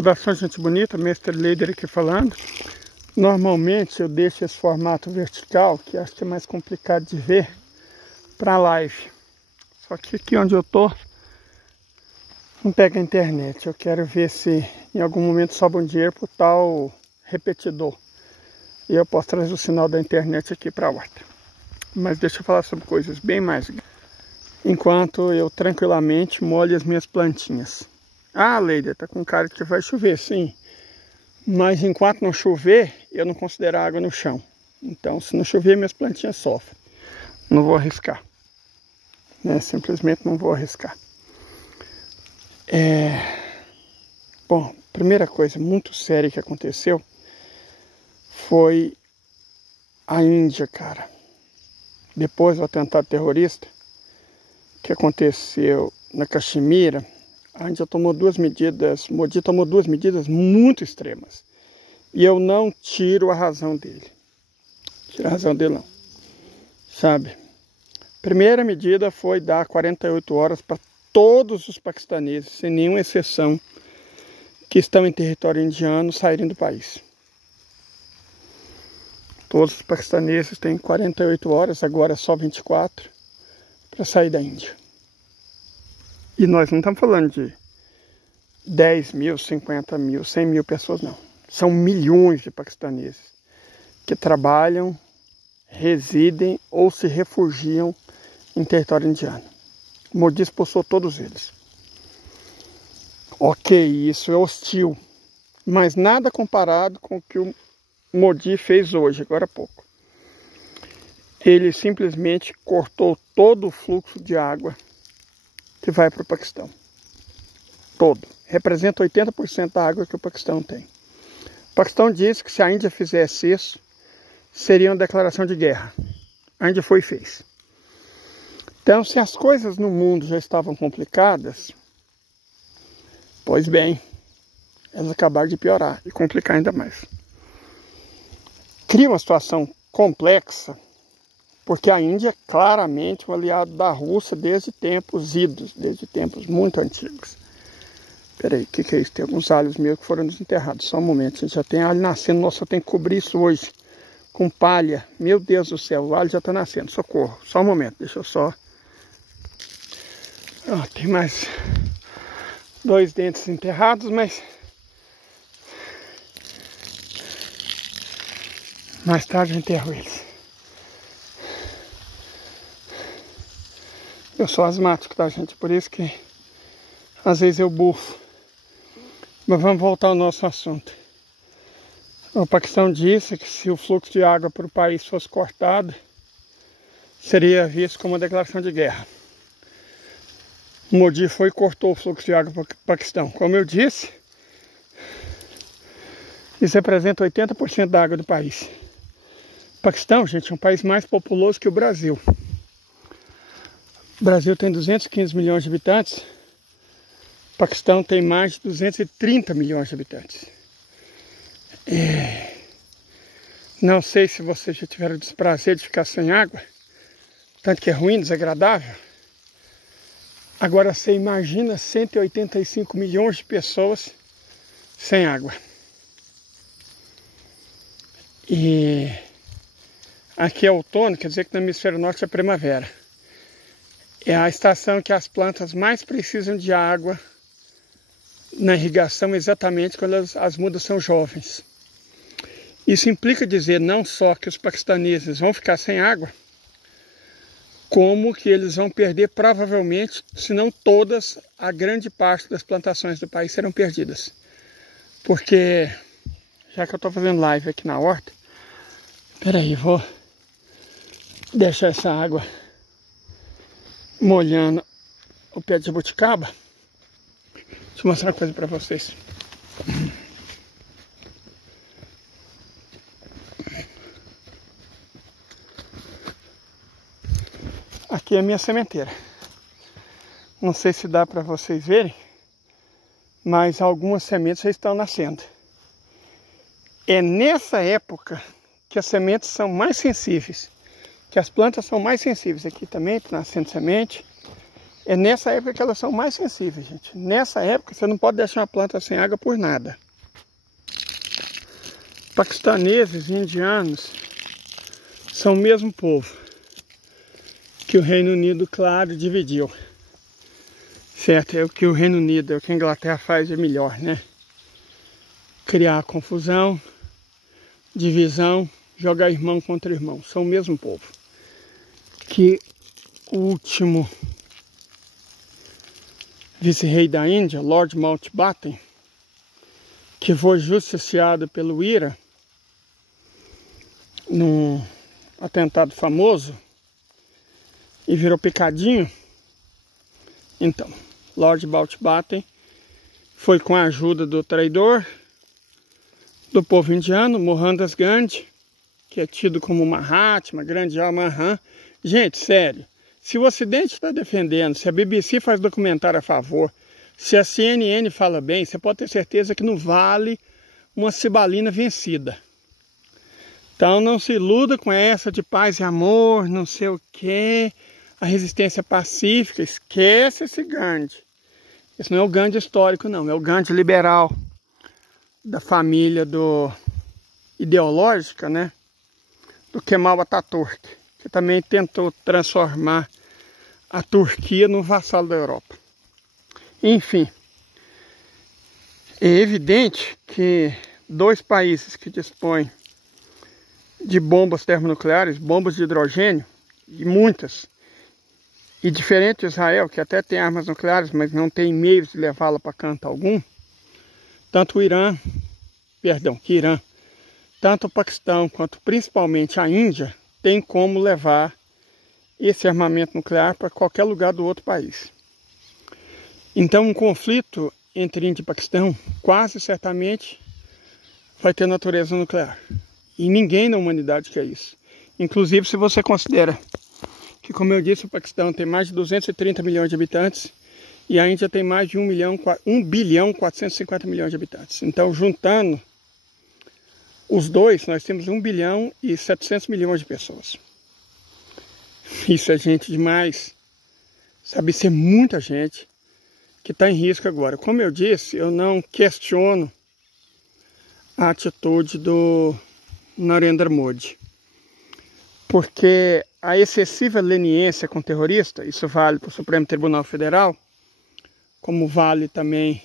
Saudações, gente bonita, Mestre Leider aqui falando. Normalmente eu deixo esse formato vertical, que acho que é mais complicado de ver, para live. Só que aqui onde eu tô, não pega a internet. Eu quero ver se em algum momento sobe um dinheiro pro tal repetidor. E eu posso trazer o sinal da internet aqui para a horta. Mas deixa eu falar sobre coisas bem mais. Enquanto eu tranquilamente molho as minhas plantinhas. Ah, Leider, tá com cara que vai chover, sim. Mas enquanto não chover, eu não considero água no chão. Então, se não chover, minhas plantinhas sofrem. Não vou arriscar. Simplesmente não vou arriscar. Bom, primeira coisa muito séria que aconteceu foi a Índia, cara. Depois do atentado terrorista que aconteceu na Caxemira, a Índia tomou duas medidas, Modi tomou duas medidas muito extremas. E eu não tiro a razão dele. Tiro a razão dele não. Sabe? Primeira medida foi dar 48 horas para todos os paquistaneses, sem nenhuma exceção, que estão em território indiano, saírem do país. Todos os paquistaneses têm 48 horas, agora é só 24, para sair da Índia. E nós não estamos falando de 10 mil, 50 mil, 100 mil pessoas, não. São milhões de paquistaneses que trabalham, residem ou se refugiam em território indiano. Modi expulsou todos eles. Ok, isso é hostil, mas nada comparado com o que o Modi fez hoje, agora há pouco. Ele simplesmente cortou todo o fluxo de água que vai para o Paquistão. Todo. Representa 80% da água que o Paquistão tem. O Paquistão disse que se a Índia fizesse isso, seria uma declaração de guerra. A Índia foi e fez. Então, se as coisas no mundo já estavam complicadas, pois bem, elas acabaram de piorar e complicar ainda mais. Cria uma situação complexa, porque a Índia é claramente um aliado da Rússia desde tempos idos, desde tempos muito antigos. Peraí, o que é isso? Tem alguns alhos meus que foram desenterrados. Só um momento, a gente já tem alho nascendo. Nossa, eu tenho que cobrir isso hoje com palha. Meu Deus do céu, o alho já está nascendo. Socorro, só um momento, deixa eu só... tem mais 2 dentes enterrados, mas... mais tarde eu enterro eles. Eu sou asmático, tá, gente? Por isso que às vezes eu bufo. Mas vamos voltar ao nosso assunto. O Paquistão disse que se o fluxo de água para o país fosse cortado, seria visto como uma declaração de guerra. O Modi foi e cortou o fluxo de água para o Paquistão. Como eu disse, isso representa 80% da água do país. O Paquistão, gente, é um país mais populoso que o Brasil. O Brasil tem 215 milhões de habitantes. O Paquistão tem mais de 230 milhões de habitantes. Não sei se vocês já tiveram o desprazer de ficar sem água. Tanto que é ruim, desagradável. Agora você imagina 185 milhões de pessoas sem água. E aqui é outono, quer dizer que no hemisfério norte é primavera. É a estação que as plantas mais precisam de água na irrigação, exatamente quando as mudas são jovens. Isso implica dizer não só que os paquistaneses vão ficar sem água, como que eles vão perder provavelmente, se não todas, a grande parte das plantações do país serão perdidas. Porque, já que eu estou fazendo live aqui na horta, peraí, vou deixar essa água molhando o pé de jabuticaba. Deixa eu mostrar uma coisa para vocês. Aqui é a minha sementeira. Não sei se dá para vocês verem, mas algumas sementes já estão nascendo. É nessa época que as sementes são mais sensíveis, que as plantas são mais sensíveis. Aqui também está nascendo semente. É nessa época que elas são mais sensíveis, gente. Nessa época você não pode deixar uma planta sem água por nada. Paquistaneses e indianos são o mesmo povo que o Reino Unido, claro, dividiu. Certo? É o que o Reino Unido, é o que a Inglaterra faz de melhor, né? Criar confusão, divisão, jogar irmão contra irmão. São o mesmo povo. Que o último vice-rei da Índia, Lord Mountbatten, que foi justiciado pelo IRA num atentado famoso e virou picadinho. Então, Lord Mountbatten foi com a ajuda do traidor do povo indiano, Mohandas Gandhi, que é tido como Mahatma, grande alma. Gente, sério, se o Ocidente está defendendo, se a BBC faz documentário a favor, se a CNN fala bem, você pode ter certeza que não vale uma cibalina vencida. Então não se iluda com essa de paz e amor, não sei o quê, a resistência pacífica, esquece esse Gandhi. Esse não é o Gandhi histórico não, é o Gandhi liberal, da família ideológica, né? Do Kemal Atatürk, que também tentou transformar a Turquia num vassalo da Europa. Enfim, é evidente que dois países que dispõem de bombas termonucleares, bombas de hidrogênio, e muitas, e diferente de Israel, que até tem armas nucleares, mas não tem meios de levá-la para canto algum, tanto o Irã, tanto o Paquistão quanto principalmente a Índia, tem como levar esse armamento nuclear para qualquer lugar do outro país. Então um conflito entre Índia e Paquistão quase certamente vai ter natureza nuclear. E ninguém na humanidade quer isso. Inclusive se você considera que, como eu disse, o Paquistão tem mais de 230 milhões de habitantes e a Índia tem mais de 1 bilhão 450 milhões de habitantes. Então juntando os dois, nós temos 1 bilhão e 700 milhões de pessoas. Isso é gente demais. Sabe, isso é muita gente que está em risco agora. Como eu disse, eu não questiono a atitude do Narendra Modi. Porque a excessiva leniência com terrorista, isso vale para o Supremo Tribunal Federal, como vale também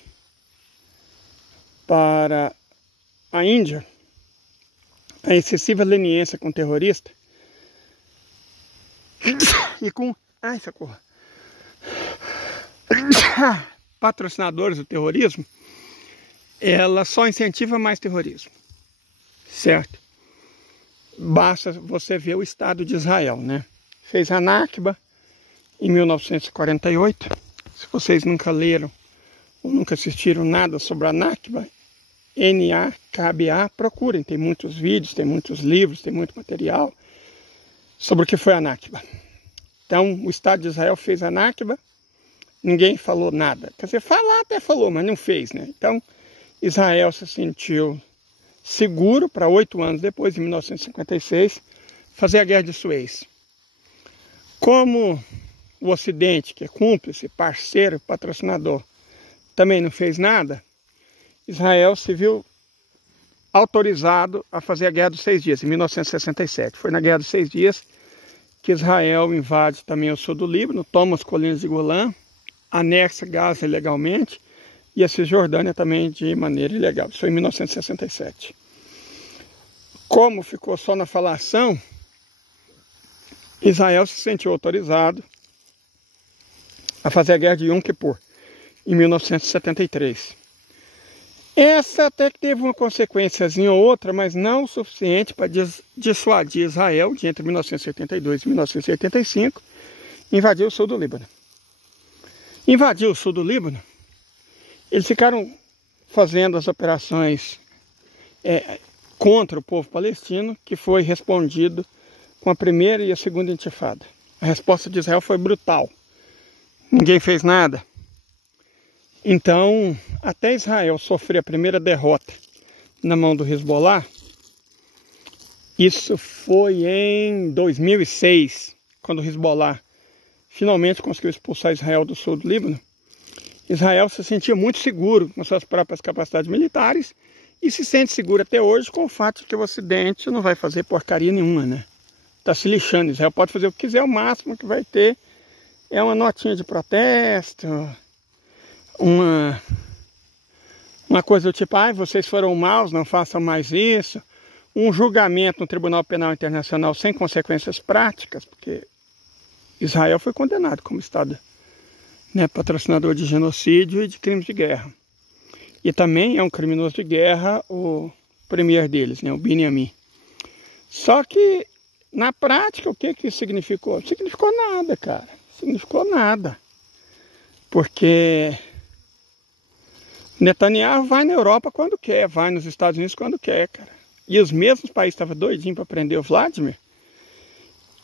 para a Índia, a excessiva leniência com terrorista e com patrocinadores do terrorismo, ela só incentiva mais terrorismo, certo? Basta você ver o Estado de Israel, né? Fez a Nakba em 1948. Se vocês nunca leram ou nunca assistiram nada sobre a Nakba, NAKBA, procurem, tem muitos vídeos, tem muitos livros, tem muito material sobre o que foi a Nakba. Então, o Estado de Israel fez a Nakba, ninguém falou nada. Quer dizer, falar até falou, mas não fez, né? Então, Israel se sentiu seguro para 8 anos depois, em 1956, fazer a Guerra de Suez. Como o Ocidente, que é cúmplice, parceiro, patrocinador, também não fez nada, Israel se viu autorizado a fazer a Guerra dos 6 Dias, em 1967. Foi na Guerra dos 6 Dias que Israel invade também o sul do Líbano, toma as colinas de Golã, anexa Gaza ilegalmente e a Cisjordânia também de maneira ilegal. Isso foi em 1967. Como ficou só na falação, Israel se sentiu autorizado a fazer a Guerra de Yom Kippur, em 1973. Essa até que teve uma consequênciazinha ou outra, mas não o suficiente para dissuadir Israel, de entre 1982 e 1985, invadir o sul do Líbano. Invadiu o sul do Líbano, eles ficaram fazendo as operações contra o povo palestino, que foi respondido com a primeira e a segunda intifada. A resposta de Israel foi brutal. Ninguém fez nada. Então, até Israel sofrer a primeira derrota na mão do Hezbollah, isso foi em 2006, quando o Hezbollah finalmente conseguiu expulsar Israel do sul do Líbano, Israel se sentia muito seguro com suas próprias capacidades militares e se sente seguro até hoje com o fato de que o Ocidente não vai fazer porcaria nenhuma, né? Tá se lixando. Israel pode fazer o que quiser, o máximo que vai ter é uma notinha de protesto, uma coisa do tipo, vocês foram maus, não façam mais isso, um julgamento no Tribunal Penal Internacional sem consequências práticas, porque Israel foi condenado como Estado, né, patrocinador de genocídio e de crimes de guerra. E também é um criminoso de guerra o premier deles, né, o Benjamin. Só que, na prática, o que significou? Não significou nada, cara. Não significou nada. Porque Netanyahu vai na Europa quando quer, vai nos Estados Unidos quando quer, cara. E os mesmos países estavam doidinhos para prender o Vladimir,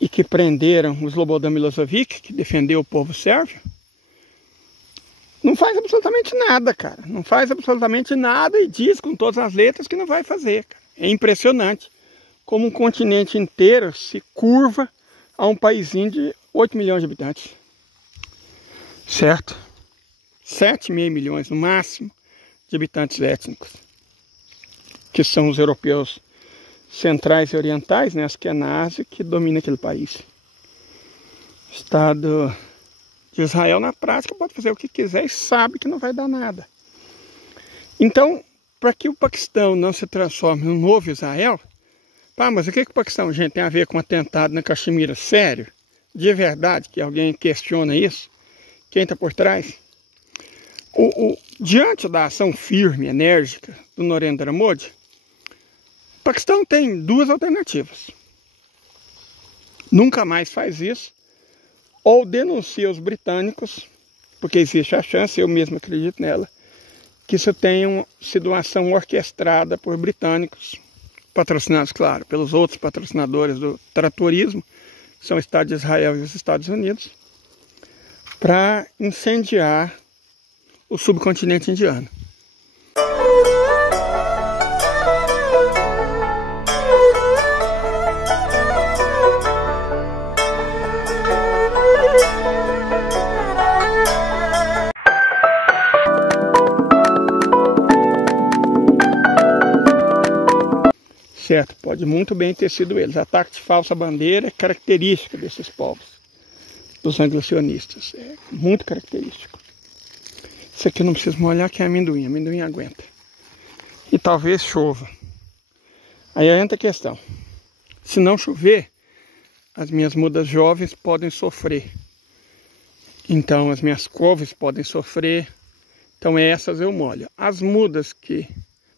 e que prenderam o Slobodan Milosevic, que defendeu o povo sérvio, não faz absolutamente nada, cara. Não faz absolutamente nada e diz com todas as letras que não vai fazer, cara. É impressionante como um continente inteiro se curva a um paísinho de 8 milhões de habitantes. Certo? 7,5 milhões no máximo de habitantes étnicos, que são os europeus centrais e orientais, né, Askenazi, que domina aquele país. O Estado de Israel, na prática, pode fazer o que quiser e sabe que não vai dar nada. Então, para que o Paquistão não se transforme num novo Israel, mas o que o Paquistão, gente, tem a ver com um atentado na Caxemira? Sério? De verdade que alguém questiona isso? Quem está por trás? Diante da ação firme, enérgica do Narendra Modi, o Paquistão tem duas alternativas. Nunca mais faz isso, ou denuncia os britânicos, porque existe a chance, eu mesmo acredito nela, que isso tenha sido uma ação orquestrada por britânicos, patrocinados, claro, pelos outros patrocinadores do tratorismo, que são o Estado de Israel e os Estados Unidos, para incendiar o subcontinente indiano. Certo, pode muito bem ter sido eles. Ataque de falsa bandeira é característica desses povos, dos anglo-sionistas. É muito característico. Isso aqui não precisa molhar, que é amendoim. Amendoim aguenta. E talvez chova. Aí entra a questão. Se não chover, as minhas mudas jovens podem sofrer. Então as minhas couves podem sofrer. Então essas eu molho. As mudas que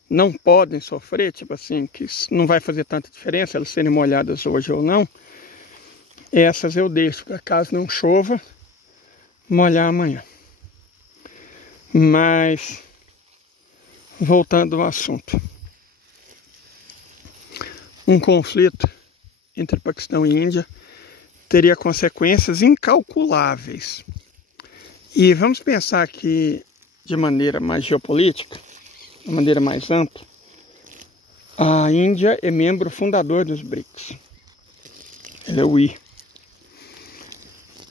não podem sofrer, tipo assim, que não vai fazer tanta diferença elas serem molhadas hoje ou não, essas eu deixo, caso não chova, molhar amanhã. Mas, voltando ao assunto, um conflito entre Paquistão e Índia teria consequências incalculáveis. E vamos pensar aqui de maneira mais geopolítica, de maneira mais ampla. A Índia é membro fundador dos BRICS. Ele é o I.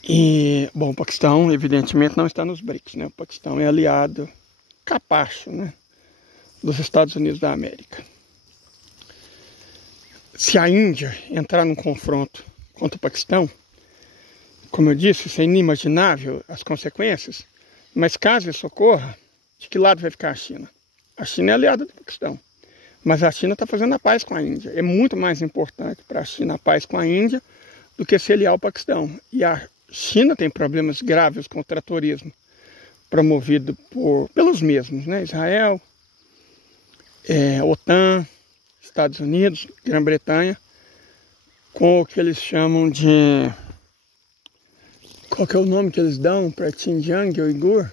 E, bom, o Paquistão, evidentemente, não está nos BRICS, né? O Paquistão é aliado capacho, né, dos Estados Unidos da América. Se a Índia entrar num confronto contra o Paquistão, como eu disse, isso é inimaginável, as consequências, mas caso isso ocorra, de que lado vai ficar a China? A China é aliada do Paquistão, mas a China está fazendo a paz com a Índia. É muito mais importante para a China a paz com a Índia do que se aliar ao Paquistão. E a China tem problemas graves com o tratorismo, promovido pelos mesmos, né? Israel, OTAN, Estados Unidos, Grã-Bretanha, com o que eles chamam de... Qual que é o nome que eles dão para Xinjiang, Uigur?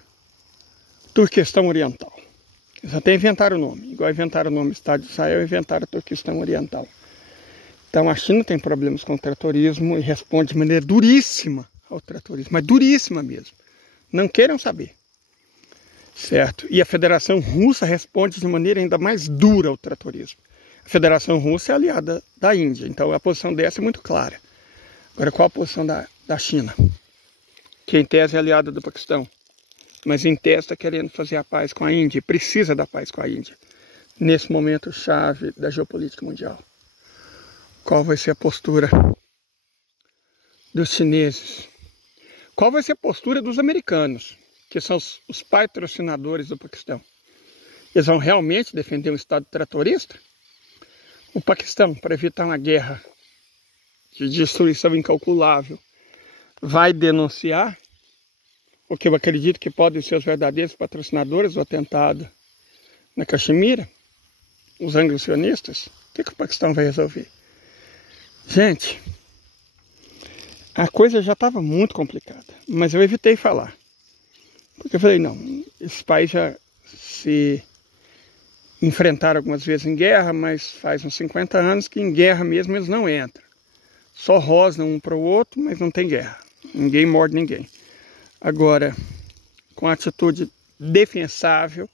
Turquestão Oriental. Eles até inventaram o nome. Igual inventaram o nome Estado de Israel, inventaram a Turquestão Oriental. Então a China tem problemas com o tratorismo e responde de maneira duríssima ao tratorismo. Mas duríssima mesmo. Não queiram saber. Certo? E a Federação Russa responde de maneira ainda mais dura ao tratorismo. A Federação Russa é aliada da Índia. Então a posição dessa é muito clara. Agora, qual a posição da China? que em tese é aliada do Paquistão, mas em tese está querendo fazer a paz com a Índia, e precisa da paz com a Índia, nesse momento chave da geopolítica mundial. Qual vai ser a postura dos chineses? Qual vai ser a postura dos americanos, que são os patrocinadores do Paquistão? Eles vão realmente defender um Estado tratorista? O Paquistão, para evitar uma guerra de destruição incalculável, vai denunciar, porque eu acredito que podem ser os verdadeiros patrocinadores do atentado na Caxemira, os anglo-sionistas. O que o Paquistão vai resolver? Gente, a coisa já estava muito complicada, mas eu evitei falar. Porque eu falei, não, esses países já se enfrentaram algumas vezes em guerra, mas faz uns 50 anos que em guerra mesmo eles não entram. Só rosnam um para o outro, mas não tem guerra. Ninguém morde ninguém. Agora, com a atitude defensável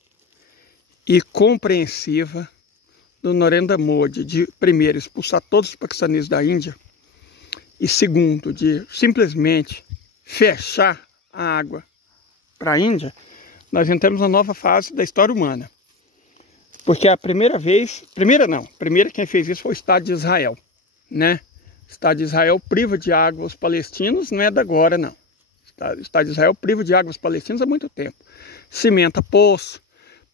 e compreensiva do Narendra Modi de, primeiro, expulsar todos os paquistaneses da Índia e, segundo, de simplesmente fechar a água para a Índia, nós entramos na nova fase da história humana. Porque a primeira quem fez isso foi o Estado de Israel, né? O Estado de Israel priva de água os palestinos, não é de agora, não. O Estado de Israel priva de água os palestinos há muito tempo. Cimenta poço,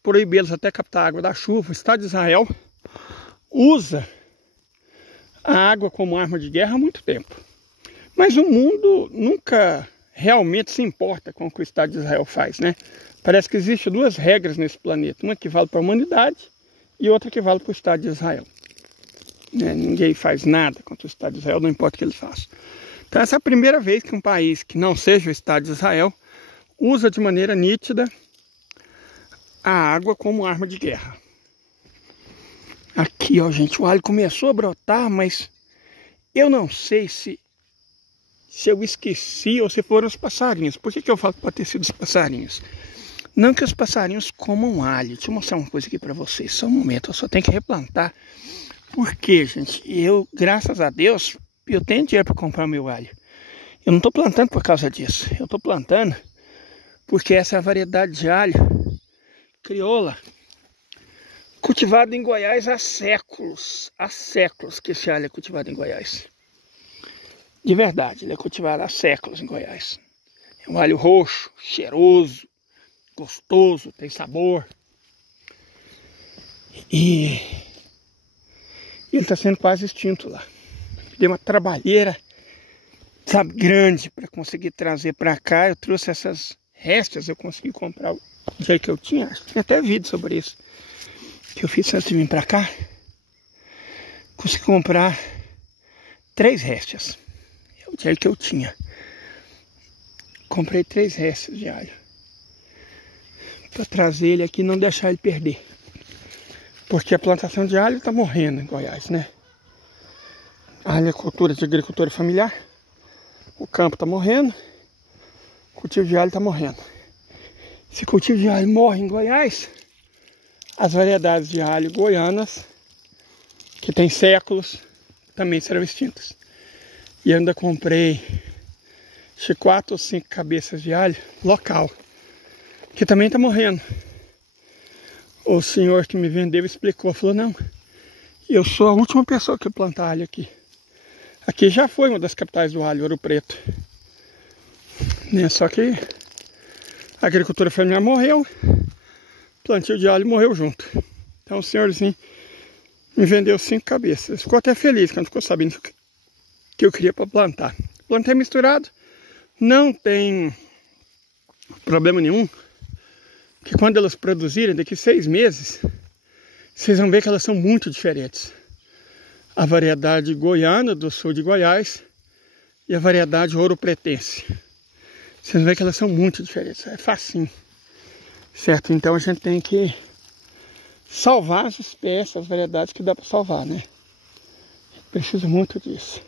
proíbe eles até captar a água da chuva. O Estado de Israel usa a água como arma de guerra há muito tempo. Mas o mundo nunca realmente se importa com o que o Estado de Israel faz, né? Parece que existem duas regras nesse planeta. Uma que vale para a humanidade e outra que vale para o Estado de Israel. Ninguém faz nada contra o Estado de Israel, não importa o que ele faça. Então essa é a primeira vez que um país que não seja o Estado de Israel usa de maneira nítida a água como arma de guerra. Aqui, ó, gente, o alho começou a brotar, mas eu não sei se eu esqueci ou se foram os passarinhos. Por que eu falo que pode ter sido os passarinhos? Não que os passarinhos comam alho. Deixa eu mostrar uma coisa aqui para vocês. Só um momento, eu só tenho que replantar. Por quê, gente? Eu, graças a Deus, eu tenho dinheiro para comprar meu alho. Eu não estou plantando por causa disso. Eu estou plantando porque essa é a variedade de alho crioula, cultivado em Goiás há séculos. Há séculos que esse alho é cultivado em Goiás. De verdade, ele é cultivado há séculos em Goiás. É um alho roxo, cheiroso, gostoso, tem sabor. E ele está sendo quase extinto lá. Deu uma trabalheira, sabe, grande para conseguir trazer para cá. Eu trouxe essas restas, eu consegui comprar o dia que eu tinha. Acho que tem até vídeo sobre isso que eu fiz antes de vir para cá. Consegui comprar 3 restas. É o dia que eu tinha. Comprei 3 restas de alho para trazer ele aqui e não deixar ele perder. Porque a plantação de alho está morrendo em Goiás, né? Alho é cultura de agricultura familiar. O campo está morrendo. O cultivo de alho está morrendo. Se o cultivo de alho morre em Goiás, as variedades de alho goianas, que tem séculos, também serão extintas. E eu ainda comprei 4 ou 5 cabeças de alho local, que também está morrendo. O senhor que me vendeu explicou, falou, não, eu sou a última pessoa que planta alho aqui. Aqui já foi uma das capitais do alho, Ouro Preto. Só que a agricultura familiar morreu, o plantio de alho morreu junto. Então o senhorzinho me vendeu 5 cabeças. Ficou até feliz quando ficou sabendo que eu queria para plantar. Plantei misturado, não tem problema nenhum. Que quando elas produzirem, daqui 6 meses, vocês vão ver que elas são muito diferentes. A variedade goiana do sul de Goiás e a variedade ouro-pretense. Vocês vão ver que elas são muito diferentes. É facinho, certo? Então a gente tem que salvar as espécies, as variedades que dá para salvar, né? Preciso muito disso.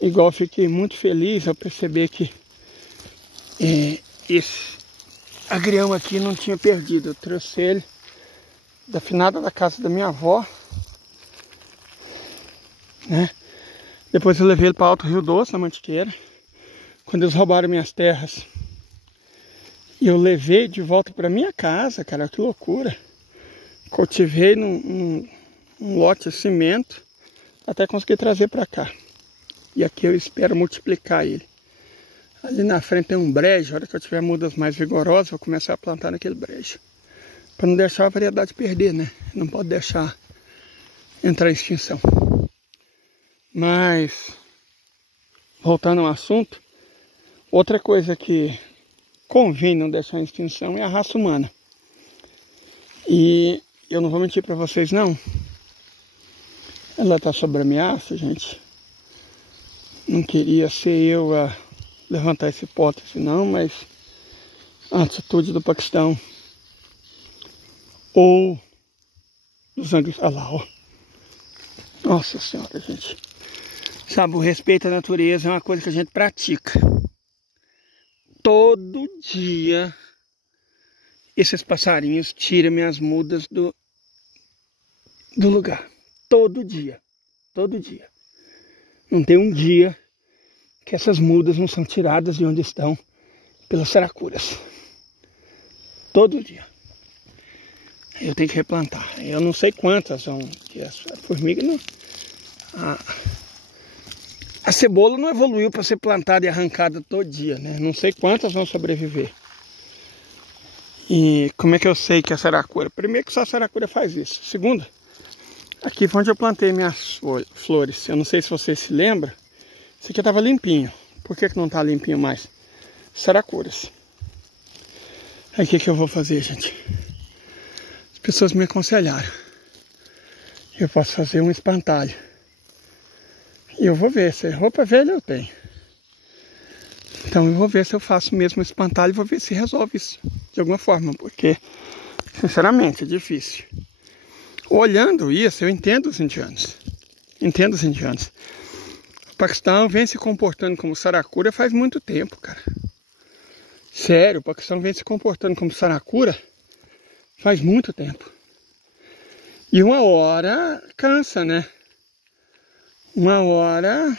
Igual eu fiquei muito feliz ao perceber que esse agrião aqui não tinha perdido. Eu trouxe ele da finada da casa da minha avó, né? Depois eu levei ele para Alto Rio Doce, na Mantiqueira. quando eles roubaram minhas terras. E eu levei de volta para minha casa, cara, que loucura. Cultivei num lote de cimento até conseguir trazer para cá. E aqui eu espero multiplicar ele. Ali na frente tem um brejo, a hora que eu tiver mudas mais vigorosas, vou começar a plantar naquele brejo. Para não deixar a variedade perder, né? Não pode deixar entrar em extinção. Mas, voltando ao assunto, outra coisa que convém não deixar em extinção é a raça humana. E eu não vou mentir para vocês, não. Ela está sob ameaça, gente. Não queria ser eu a levantar essa hipótese, não, mas a atitude do Paquistão ou dos anglicãos, lá, ó. Nossa Senhora, gente. Sabe, o respeito à natureza é uma coisa que a gente pratica. Todo dia esses passarinhos tiram minhas mudas do lugar. Todo dia. Todo dia. Não tem um dia que essas mudas não são tiradas de onde estão pelas saracuras. Todo dia. Eu tenho que replantar. Eu não sei quantas são, que a formiga não... A cebola não evoluiu para ser plantada e arrancada todo dia, né? Não sei quantas vão sobreviver. E como é que eu sei que é saracura? Primeiro que só a saracura faz isso. Segundo, aqui foi onde eu plantei minhas flores. Eu não sei se você se lembra. Isso aqui estava limpinho. Por que não está limpinho mais? Saracuras. Aí o que eu vou fazer, gente? As pessoas me aconselharam. Eu posso fazer um espantalho. E eu vou ver, se é roupa velha eu tenho. Então eu vou ver se eu faço mesmo um espantalho e vou ver se resolve isso de alguma forma, porque, sinceramente, é difícil. Olhando isso, eu entendo os indianos. Entendo os indianos. O Paquistão vem se comportando como saracura faz muito tempo, cara. Sério, o Paquistão vem se comportando como saracura faz muito tempo. E uma hora cansa, né? Uma hora...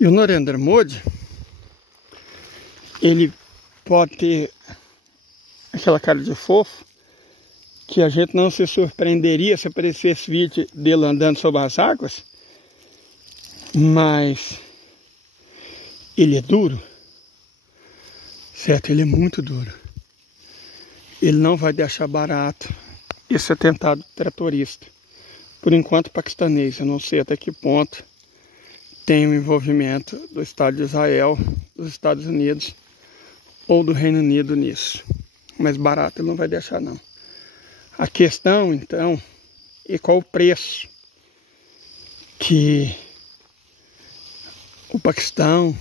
E o Narendra Modi, ele pode ter aquela cara de fofo, que a gente não se surpreenderia se aparecesse vídeo dele andando sobre as águas, mas ele é duro, certo? Ele é muito duro. Ele não vai deixar barato esse atentado tratorista. Por enquanto, paquistanês, eu não sei até que ponto tem o envolvimento do Estado de Israel, dos Estados Unidos ou do Reino Unido nisso. Mas barato ele não vai deixar, não. A questão, então, é qual o preço que o Paquistão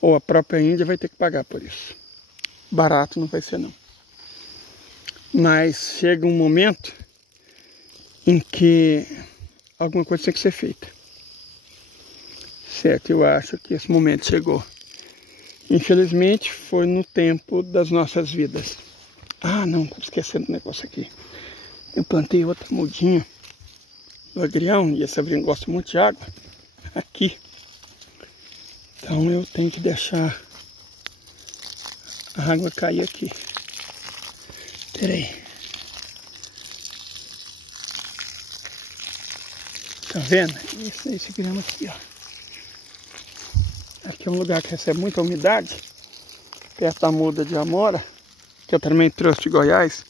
ou a própria Índia vai ter que pagar por isso. Barato não vai ser, não. Mas chega um momento em que alguma coisa tem que ser feita. Certo, eu acho que esse momento chegou. Infelizmente, foi no tempo das nossas vidas. Ah, não, estou esquecendo um negócio aqui. Eu plantei outra mudinha do agrião, e esse agrião gosta muito de água, aqui. Então eu tenho que deixar a água cair aqui. Espera aí. Tá vendo? Esse grama aqui, ó. Aqui é um lugar que recebe muita umidade, perto da muda de amora, que eu também trouxe de Goiás.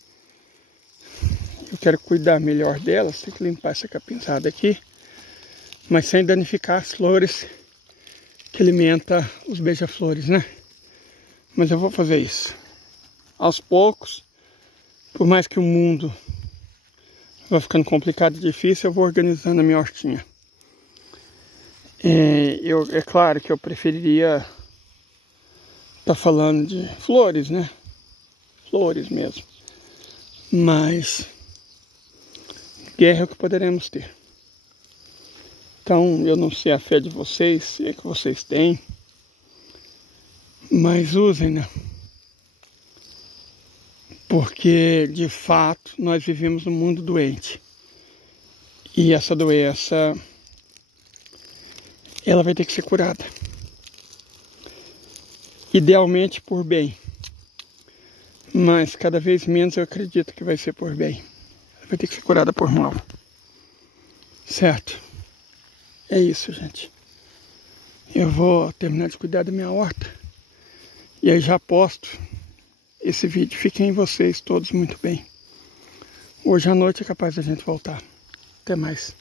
Eu quero cuidar melhor delas, tem que limpar essa capinzada aqui, mas sem danificar as flores que alimenta os beija-flores, né? Mas eu vou fazer isso. Aos poucos, por mais que o mundo vai ficando complicado e difícil, eu vou organizando a minha hortinha. É claro que eu preferiria estar falando de flores, né? Flores mesmo. Mas guerra é o que poderemos ter. Então eu não sei a fé de vocês, se é que vocês têm, mas usem, né? Porque de fato nós vivemos num mundo doente. E essa doença, ela vai ter que ser curada. idealmente por bem. Mas cada vez menos eu acredito que vai ser por bem. Ela vai ter que ser curada por mal. Certo? É isso, gente. Eu vou terminar de cuidar da minha horta. E aí já posto esse vídeo. Fiquem vocês todos muito bem. Hoje à noite é capaz da gente voltar. Até mais.